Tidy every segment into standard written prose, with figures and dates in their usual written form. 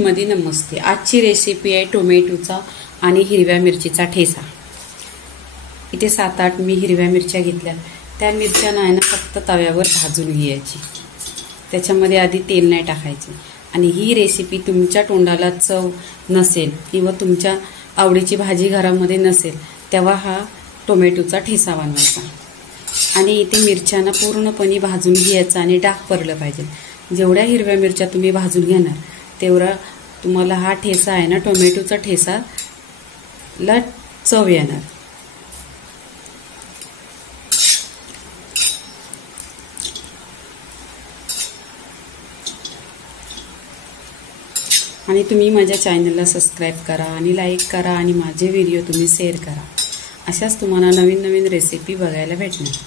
मध्ये नमस्ते. आजची रेसिपी आहे टोमॅटोचा आणि हिरव्या मिरचीचा ठेचा. इथे 7-8 मी हिरव्या मिरच्या घेतल्या. त्या मिरच्यांना आहे ना फक्त तव्यावर भाजून घ्यायची. त्याच्यामध्ये आधी तेल नाही टाकायचे. आणि ही रेसिपी तुमच्या तोंडाला चव नसेल किंवा तुमच्या आवडीची भाजी घरामध्ये नसेल तेव्हा हा टोमॅटोचा ठेचा बनवायचा. आणि इथे मिरच्यांना पूर्णपणे भाजून घ्यायचा आणि डाग पडलं पाहिजे. जेवढ्या हिरव्या मिरच्या तुम्ही भाजून घेणार तेवढा तुम्हाला हा ठेचा आहे ना टोमॅटोचा ठेचा ला चव येणार. आणि तुम्ही माझ्या चॅनलला सबस्क्राईब करा आणि लाईक करा आणि माझे व्हिडिओ तुम्ही शेअर करा. अशाच तुम्हाला नवीन नवीन रेसिपी बघायला भेटणार.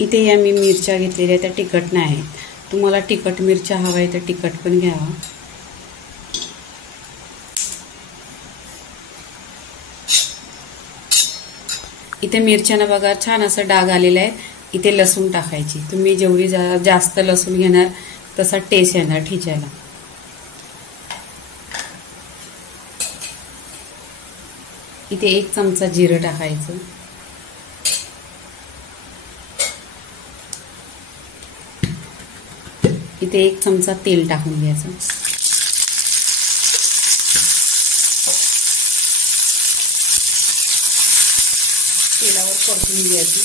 इथे या मी मिरच्या घेतलेल्या त्या तिखट नाही आहेत. तुम्हाला तिखट मिरच्या हवा आहे तर तिखट पण घ्यावा. इथे मिरच्यांना बघा छान असं डाग आलेला आहे. इथे लसूण टाकायची. तुम्ही जेवढी जास्त लसूण घेणार तसा टेस्ट येणार ठेच्याला. इथे 1 चमचा जिरं टाकायचं. इथे 1 चमचा तेल टाकून घ्यायचं. तेलावर परतून घ्यायचं.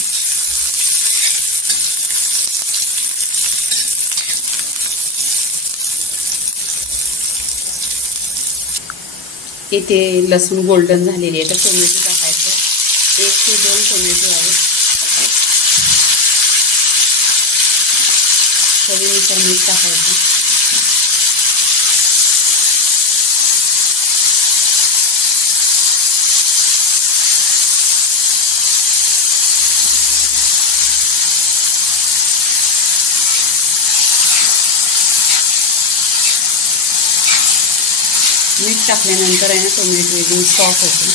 इथे लसूण गोल्डन झालेली आहे तर टोमॅटो टाकायचं. 1 ते 2 टोमॅटो आहेत. चवीनुसार मीठ टाकायचं. मीठ टाकल्यानंतर आहे ना टोमॅटो एकदम सॉफ्ट होतो.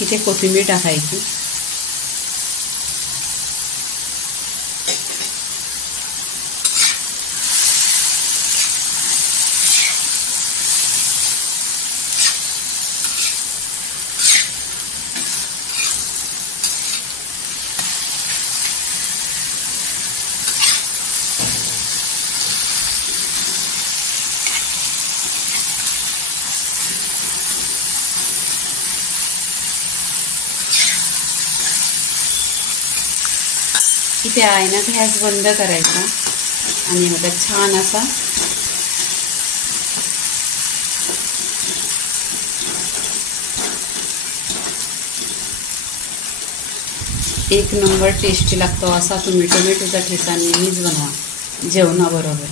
इथे कोथिंबीर टाकायची. इथे आहे ना गॅस बंद करायचा आणि मग छान असा एक नंबर टेस्टी लागतो असा तुम्ही टोमॅटोचा ठेचा नेहमीच बनवा जेवणाबरोबर.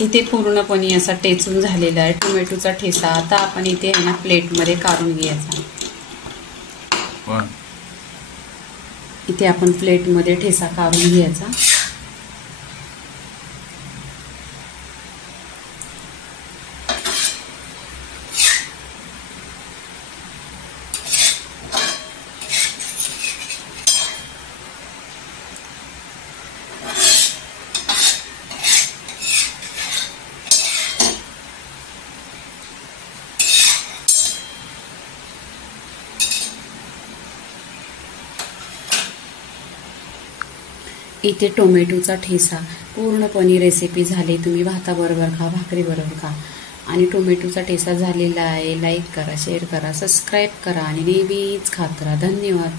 इथे पूर्णपणे असा टेचून झालेला आहे टोमॅटोचा ठेचा. आता आपण इथे आहे ना प्लेटमध्ये काढून घ्यायचा. इथे आपण प्लेटमध्ये ठेचा काढून घ्यायचा. इथे टोमॅटोचा ठेसा पूर्णपणे रेसिपी झाली. तुम्ही भाताबरोबर खा, भाकरीबरोबर खा. आणि टोमॅटोचा ठेसा झालेला आहे. लाईक करा, शेअर करा, सबस्क्राईब करा आणि नेहमीच खात राहा. धन्यवाद.